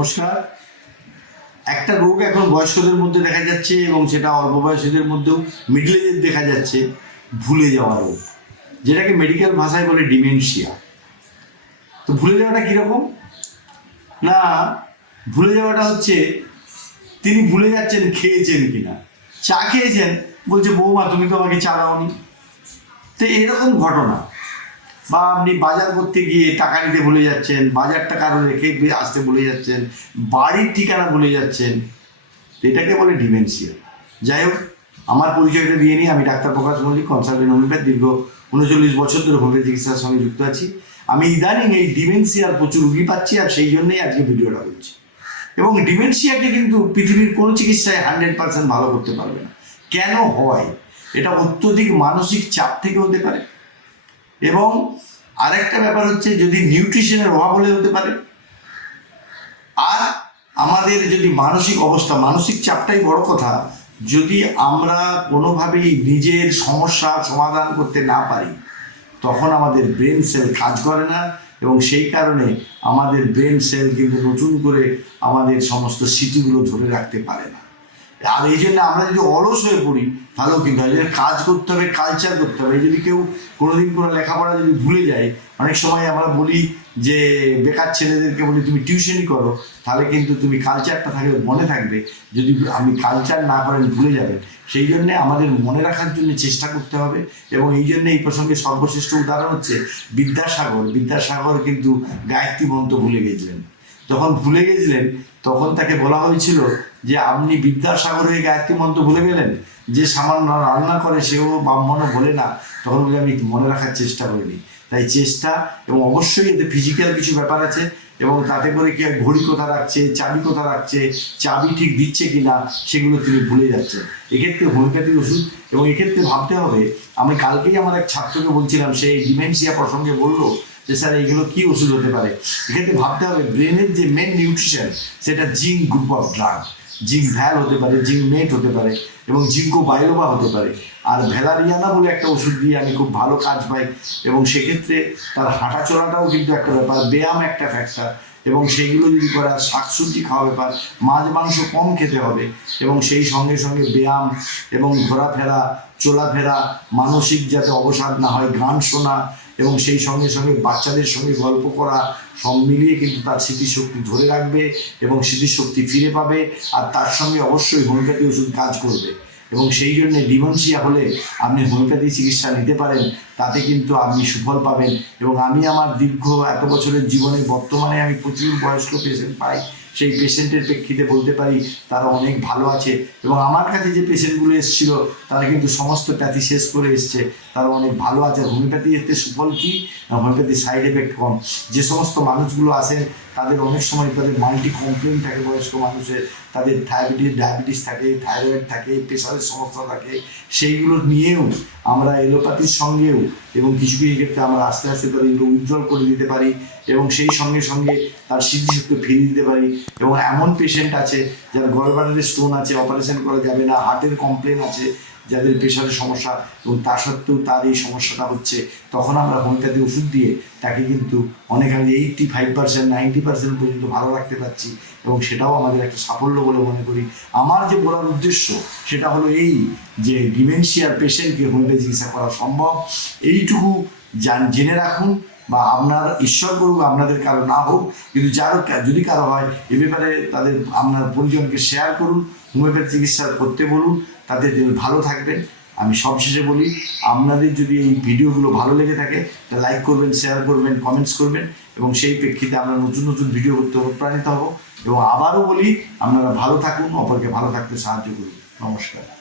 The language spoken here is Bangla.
নমস্কার। একটা রোগ এখন বয়স্কদের মধ্যে দেখা যাচ্ছে এবং সেটা অল্প বয়সীদের মধ্যেও মিডল এজের দেখা যাচ্ছে, ভুলে যাওয়া রোগ, যেটাকে মেডিকেল ভাষায় বলে ডিমেনশিয়া তো ভুলে যাওয়াটা কীরকম? না, ভুলে যাওয়াটা হচ্ছে তিনি ভুলে যাচ্ছেন, খেয়েছেন কিনা। চা খেয়েছেন, বলছে, বৌমা, তুমি তো আমাকে চা দাওনি। তো এরকম ঘটনা। বা আপনি বাজার করতে গিয়ে টাকা নিতে ভুলে যাচ্ছেন, বাজারটা কারও রেখে আসতে ভুলে যাচ্ছেন, বাড়ির ঠিকানা ভুলে যাচ্ছেন, এটাকে বলে ডিমেনশিয়া যাই হোক, আমার পরিচয়টা দিয়ে নিই, আমি doctor Prakash Mallick consultant homeopath দীর্ঘ উনচল্লিশ বছর ধরে হোমিওপ্যাথি চিকিৎসার সঙ্গে যুক্ত আছি। আমি ইদানিং এই ডিমেনশিয়ার প্রচুর রুগী পাচ্ছি আর সেই জন্যই আজকে ভিডিওটা করছি। এবং ডিমেনশিয়াকে কিন্তু পৃথিবীর কোনো চিকিৎসায় হান্ড্রেড পার্সেন্ট ভালো করতে পারবে না। কেন হয়? এটা অত্যধিক মানসিক চাপ থেকে হতে পারে। এবং আরেকটা ব্যাপার হচ্ছে যদি নিউট্রিশনের অভাব হলে হতে পারে। আর আমাদের যদি মানসিক অবস্থা, মানসিক চাপটাই বড় কথা, যদি আমরা কোনোভাবেই নিজের সমস্যা সমাধান করতে না পারি, তখন আমাদের ব্রেন সেল কাজ করে না এবং সেই কারণে আমাদের ব্রেন সেল কিন্তু নতুন করে আমাদের সমস্ত স্মৃতিগুলো ধরে রাখতে পারে না। আর এই জন্য আমরা যদি অলস হয়ে পড়ি তাহলেও কিন্তু হয়। কাজ করতে হবে কালচার করতে হবে। যদি কেউ কোনোদিন কোনো লেখাপড়া যদি ভুলে যায়, অনেক সময় আমরা বলি যে, বেকার ছেলেদেরকে বলি, তুমি টিউশনই করো। তাহলে কিন্তু তুমি কালচারটা থাকবে মনে থাকবে, যদি আপনি কালচার না করেন, ভুলে যাবেন। সেই জন্যে আমাদের মনে রাখার জন্য চেষ্টা করতে হবে এবং এই জন্য এই প্রসঙ্গে সর্বশ্রেষ্ঠ উদাহরণ হচ্ছে বিদ্যাসাগর। বিদ্যাসাগর কিন্তু গায়ত্রী মন্ত্র ভুলে গেছিলেন। যখন ভুলে গেছিলেন তখন তাকে বলা হয়েছিল যে, আপনি বিদ্যাসাগর হয়ে গায়ত্রী মন্ত্র ভুলে গেলেন? যে সামান্য রান্না করে সেও ব্রাহ্মণও বলে না। তখন বলে, আমি মনে রাখার চেষ্টা করিনি। তাই চেষ্টা এবং অবশ্যই এতে ফিজিক্যাল কিছু ব্যাপার আছে এবং তাতে করে কি ঘড়ি কোথা রাখছে, চাবি কোথা রাখছে, চাবি ঠিক দিচ্ছে কিনা, সেগুলো তিনি ভুলে যাচ্ছেন। এক্ষেত্রে হোমিওপ্যাথির ওষুধ এবং এক্ষেত্রে ভাবতে হবে, আমি কালকেই আমার এক ছাত্রকে বলছিলাম সেই ডিমেনশিয়া প্রসঙ্গে বলল যে স্যার, এগুলো কি ওষুধ হতে পারে? এক্ষেত্রে ভাবতে হবে, ব্রেনের যে মেন নিউট্রিশন সেটা zinc group of drug zinc ভ্যাল হতে পারে, জিঙ্ক মেট হতে পারে, এবং জিঙ্কো বায়োবা হতে পারে। আর ভ্যালারিয়ানা বলে একটা ওষুধ দিয়ে আমি খুব ভালো কাজ পাই, এবং সেক্ষেত্রে তার হাঁটা চলাটাও কিন্তু একটা ব্যাপার, ব্যায়াম একটা ফ্যাক্টর এবং সেইগুলো যদি করে শাকসবজি খাওয়া ব্যাপার, মাছ, মাংস কম খেতে হবে এবং সেই সঙ্গে সঙ্গে ব্যায়াম এবং ঘোরাফেরা, চলাফেরা, মানসিক যাতে অবসাদ না হয় গান শোনা এবং সেই সঙ্গে সঙ্গে বাচ্চাদের সঙ্গে গল্প করা, সব মিলিয়ে কিন্তু তার স্মৃতিশক্তি ধরে রাখবে এবং স্মৃতিশক্তি ফিরে পাবে আর তার সঙ্গে অবশ্যই হোমিওপ্যাথি ওষুধ কাজ করবে। এবং সেই জন্য ডিমেনশিয়া হলে আপনি হোমিওপ্যাথি চিকিৎসা নিতে পারেন, তাতে কিন্তু আপনি সুফল পাবেন। এবং আমি আমার দীর্ঘ এত বছরের জীবনে বর্তমানে আমি প্রচুর বয়স্ক পেশেন্ট পাই, সেই পেশেন্টের প্রেক্ষিতে বলতে পারি তারা অনেক ভালো আছে। এবং আমার কাছে যে পেশেন্টগুলো এসেছিল, তারা কিন্তু সমস্ত প্যাথি শেষ করে এসছে। তারা অনেক ভালো আছে। হোমিওপ্যাথি এতে সুফল কী? না, হোমিওপ্যাথি সাইড এফেক্ট কম। যে সমস্ত মানুষগুলো আসেন, তাদের অনেক সময় তাদের মাল্টি কমপ্লেন থাকে বয়স্ক মানুষের। তাদের ডায়াবেটিস ডায়াবেটিস থাকে থাইরয়েড থাকে প্রেশারের সমস্যা থাকে, সেইগুলো নিয়েও আমরা এলোপ্যাথির সঙ্গেও এবং কিছু কিছু ক্ষেত্রে আমরা আস্তে আস্তে তাদের এগুলো উজ্জ্বল করে দিতে পারি এবং সেই সঙ্গে সঙ্গে তার স্মৃতিশক্তি ফিরিয়ে দিতে পারি এবং এমন পেশেন্ট আছে যার গলব্লাডারে স্টোন আছে অপারেশন করা যাবে না হার্টের কমপ্লেন আছে যাদের প্রেশারের সমস্যা এবং তা সত্ত্বেও তার এই সমস্যাটা হচ্ছে, তখন আমরা হোমিওপ্যাথি ওষুধ দিয়ে তাকে কিন্তু অনেকাংশে eighty five percent ninety percent পর্যন্ত ভালো রাখতে পারছি এবং সেটাও আমাদের একটা সাফল্য বলে মনে করি। আমার যে বলার উদ্দেশ্য, সেটা হলো এই যে ডিমেনশিয়ার পেশেন্টকে হোমিওপ্যাথি চিকিৎসা করা সম্ভব। এইটুকু জান, জেনে রাখুন বা আপনার ঈশ্বর করুক, আপনাদের কারও না হোক, কিন্তু যারও যদি কারও হয়, এ ব্যাপারে তাদের আপনার পরিজনকে শেয়ার করুন হোমিওপ্যাথি চিকিৎসা করতে বলুন জন্য ভালো থাকবেন। আমি সবশেষে বলি, আপনাদের যদি এই ভিডিওগুলো ভালো লেগে থাকে, তা লাইক করবেন শেয়ার করবেন কমেন্টস করবেন, এবং সেই প্রেক্ষিতে আমরা নতুন নতুন ভিডিও করতে অনুপ্রাণিত হব। এবং আবারও বলি, আপনারা ভালো থাকুন, অপরকে ভালো থাকতে সাহায্য করুন। নমস্কার।